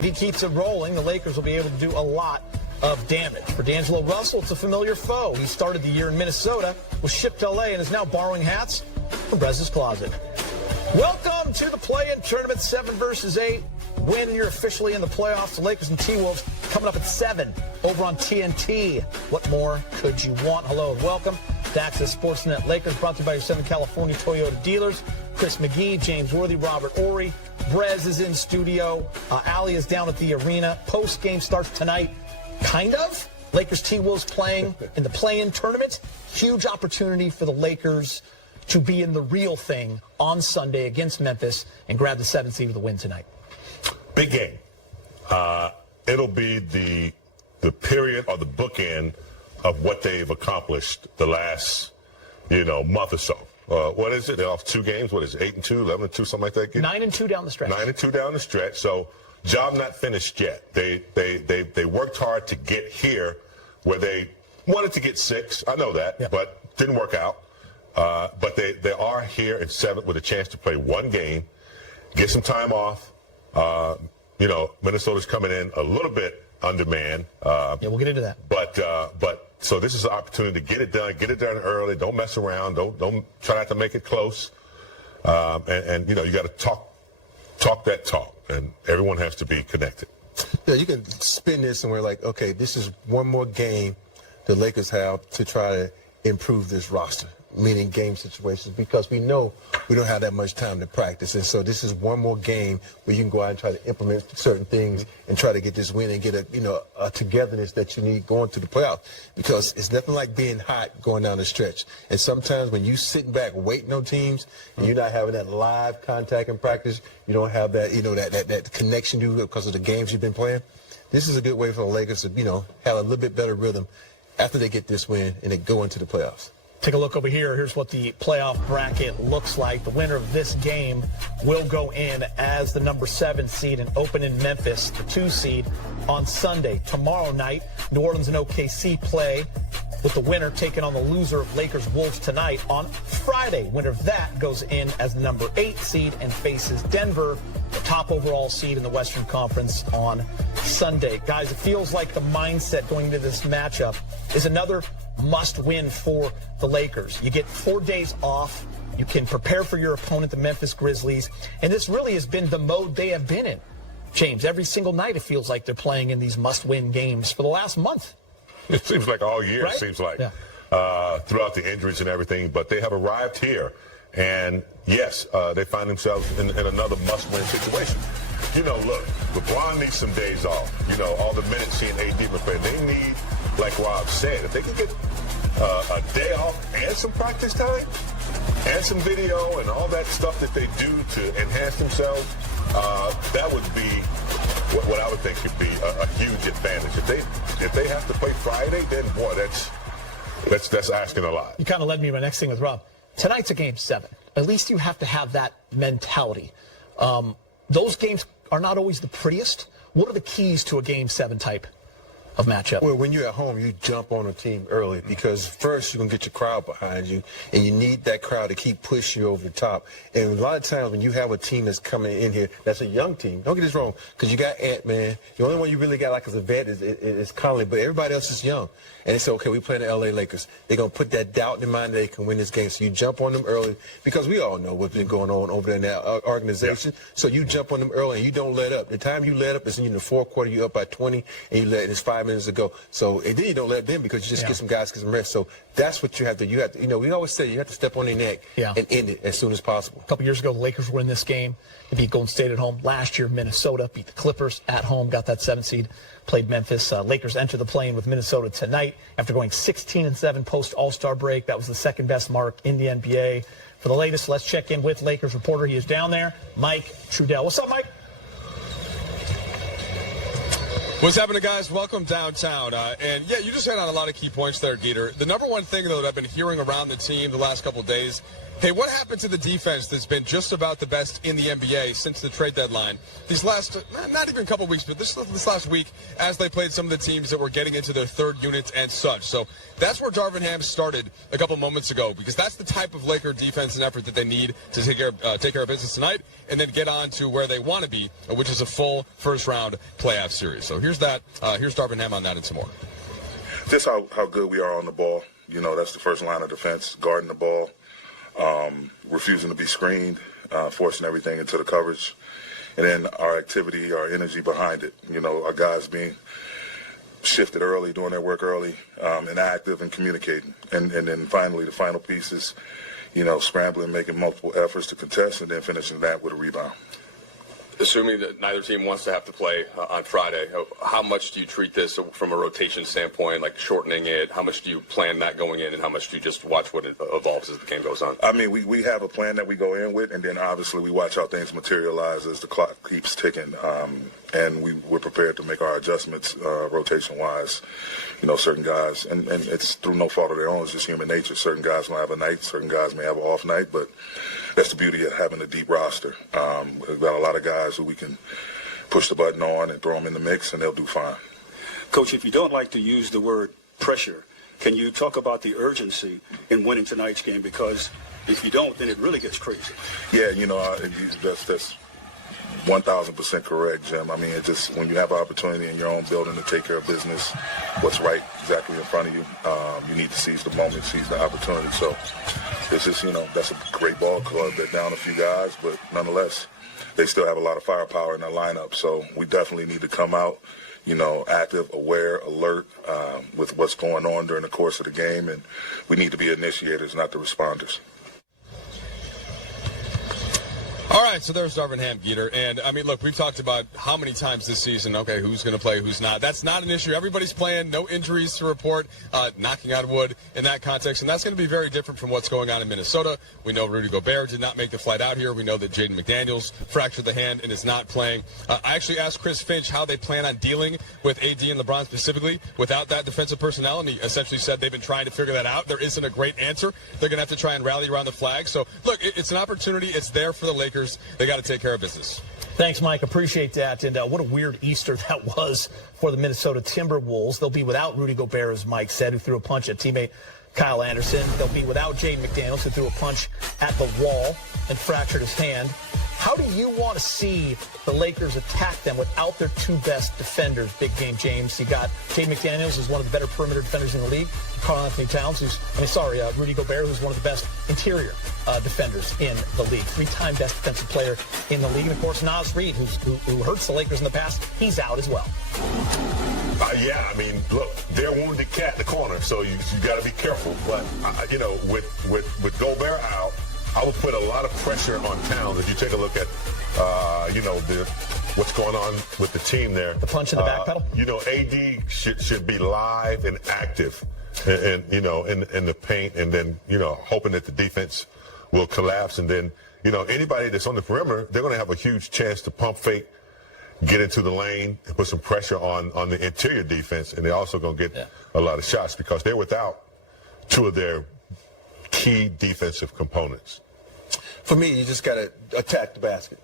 If he keeps it rolling, the Lakers will be able to do a lot of damage. For D'Angelo Russell, it's a familiar foe. He started the year in Minnesota, was shipped to L.A., and is now borrowing hats from Brez's closet. Welcome to the play-in tournament, 7 versus 8. Win, and you're officially in the playoffs. The Lakers and T-Wolves coming up at 7 over on TNT. What more could you want? Hello and welcome to Access Sportsnet Lakers, brought to you by your 7 California Toyota dealers. Chris McGee, James Worthy, Robert Ory. Brez is in studio. Ali is down at the arena. Post-game starts tonight, kind of. Lakers T-Wolves playing in the play-in tournament. Huge opportunity for the Lakers to be in the real thing on Sunday against Memphis and grab the 7th seed with a win tonight. Big game. It'll be the period or the bookend of what they've accomplished the last, month or so. What is it? They're off 2 games. What is it? 8-2, 11-2, something like that? 9-2 down the stretch. 9-2 down the stretch. So job not finished yet. They worked hard to get here where they wanted to get 6. I know that, but didn't work out. But they are here in 7th with a chance to play 1 game, get some time off. Minnesota's coming in a little bit undermanned. We'll get into that. But so this is an opportunity to get it done early. Don't mess around. Don't try not to make it close. You got to talk that talk, and everyone has to be connected. Yeah, you can spin this somewhere like, okay, this is one more game the Lakers have to try to improve this roster, meaning game situations, because we know we don't have that much time to practice. And so this is one more game where you can go out and try to implement certain things and try to get this win and get a togetherness that you need going to the playoffs, because it's nothing like being hot going down the stretch. And sometimes when you sitting back waiting on teams and you're not having that live contact in practice, you don't have that, that connection because of the games you've been playing. This is a good way for the Lakers to, have a little bit better rhythm after they get this win and they go into the playoffs. Take a look over here. Here's what the playoff bracket looks like. The winner of this game will go in as the number 7 seed and open in Memphis, the 2 seed, on Sunday. Tomorrow night, New Orleans and OKC play, with the winner taking on the loser of Lakers-Wolves tonight. On Friday, winner of that goes in as the number 8 seed and faces Denver, the top overall seed in the Western Conference, on Sunday. Guys, it feels like the mindset going into this matchup is another must-win for the Lakers. You get 4 days off. You can prepare for your opponent, the Memphis Grizzlies. And this really has been the mode they have been in. James, every single night it feels like they're playing in these must-win games for the last month. It seems like all year, right? It seems like, yeah. Throughout the injuries and everything. But they have arrived here. And, yes, they find themselves in another must-win situation. Look, LeBron needs some days off. All the minutes he and AD been playing. They need, like Rob said, if they can get a day off and some practice time and some video and all that stuff that they do to enhance themselves, that would be what I would think could be a huge advantage. If they have to play Friday, then boy, that's asking a lot. You kind of led me to my next thing with Rob. Tonight's a game 7. At least you have to have that mentality. Those games are not always the prettiest. What are the keys to a game 7 type of matchup? Well, when you're at home, you jump on a team early, because first you're going to get your crowd behind you, and you need that crowd to keep pushing you over the top. And a lot of times when you have a team that's coming in here that's a young team, don't get this wrong, because you got Ant-Man. The only one you really got like as a vet is Conley, but everybody else is young. And it's okay, we playing the L.A. Lakers. They're going to put that doubt in their mind that they can win this game. So you jump on them early, because we all know what's been going on over there in that organization. Yeah. So you jump on them early and you don't let up. The time you let up is in the 4th quarter, you're up by 20, and you let it, it's 5 minutes to go. So, and then you don't let them, because you just get some guys get some rest. So that's what you have to, we always say you have to step on their neck and end it as soon as possible. A couple years ago, the Lakers were in this game. They beat Golden State at home. Last year, Minnesota beat the Clippers at home, got that 7th seed, played Memphis. Lakers enter the play-in with Minnesota tonight after going 16-7 post-All-Star break. That was the 2nd best mark in the NBA. For the latest, let's check in with Lakers reporter. He is down there, Mike Trudell. What's up, Mike? What's happening, guys? Welcome downtown. You just hit on a lot of key points there, Dieter. The number one thing, though, that I've been hearing around the team the last couple of days Hey, what happened to the defense that's been just about the best in the NBA since the trade deadline? These last, not even a couple weeks, but this last week, as they played some of the teams that were getting into their third units and such. So that's where Darvin Ham started a couple moments ago, because that's the type of Laker defense and effort that they need to take care of business tonight and then get on to where they want to be, which is a full first-round playoff series. So here's Darvin Ham on that and some more. Just how good we are on the ball. You know, that's the first line of defense, guarding the ball. Refusing to be screened, forcing everything into the coverage, and then our activity, our energy behind it. You know, our guys being shifted early, doing their work early, and active and communicating. And then finally, the final piece is, you know, scrambling, making multiple efforts to contest, and then finishing that with a rebound. Assuming that neither team wants to have to play on Friday, how much do you treat this from a rotation standpoint, like shortening it? How much do you plan that going in, and how much do you just watch what it evolves as the game goes on? I mean, we have a plan that we go in with, and then obviously we watch how things materialize as the clock keeps ticking, and we're prepared to make our adjustments rotation-wise. You know, certain guys, and it's through no fault of their own, it's just human nature. Certain guys will have a night, certain guys may have an off night, but that's the beauty of having a deep roster. We've got a lot of guys who we can push the button on and throw them in the mix, and they'll do fine. Coach, if you don't like to use the word pressure, can you talk about the urgency in winning tonight's game? Because if you don't, then it really gets crazy. Yeah, you know, that's 1,000% correct, Jim. I mean, it just, when you have an opportunity in your own building to take care of business, what's right exactly in front of you, you need to seize the moment, seize the opportunity. So it's just, you know, that's a great ball club. They're down a few guys, but nonetheless, they still have a lot of firepower in their lineup. So we definitely need to come out, you know, active, aware, alert with what's going on during the course of the game. And we need to be initiators, not the responders. All right, so there's Darvin Ham, Geeter. And, I mean, look, we've talked about how many times this season, okay, who's going to play, who's not. That's not an issue. Everybody's playing, no injuries to report, knocking on wood in that context. And that's going to be very different from what's going on in Minnesota. We know Rudy Gobert did not make the flight out here. We know that Jaden McDaniels fractured the hand and is not playing. I actually asked Chris Finch how they plan on dealing with AD and LeBron specifically without that defensive personnel, and he essentially said they've been trying to figure that out. There isn't a great answer. They're going to have to try and rally around the flag. So, look, it's an opportunity. It's there for the Lakers. They got to take care of business. Thanks, Mike. Appreciate that. And what a weird Easter that was for the Minnesota Timberwolves. They'll be without Rudy Gobert, as Mike said, who threw a punch at teammate Kyle Anderson. They'll be without Jaden McDaniels, who threw a punch at the wall and fractured his hand. How do you want to see the Lakers attack them without their two best defenders? Big game, James. You got Jaden McDaniels, who's one of the better perimeter defenders in the league. Karl Anthony Towns, Rudy Gobert, who's one of the best interior defenders in the league. Three-time best defensive player in the league. And, of course, Naz Reid, who hurts the Lakers in the past, he's out as well. Yeah, I mean, look, they're a wounded cat in the corner, so you got to be careful. But, you know, with Gobert out, I would put a lot of pressure on Towns. If you take a look at, you know, what's going on with the team there. The punch in the back pedal? You know, AD should be live and active, and you know, in the paint, and then, you know, hoping that the defense will collapse. And then, you know, anybody that's on the perimeter, they're going to have a huge chance to pump fake, get into the lane, and put some pressure on the interior defense. And they're also going to get a lot of shots because they're without two of their key defensive components. For me, you just got to attack the basket.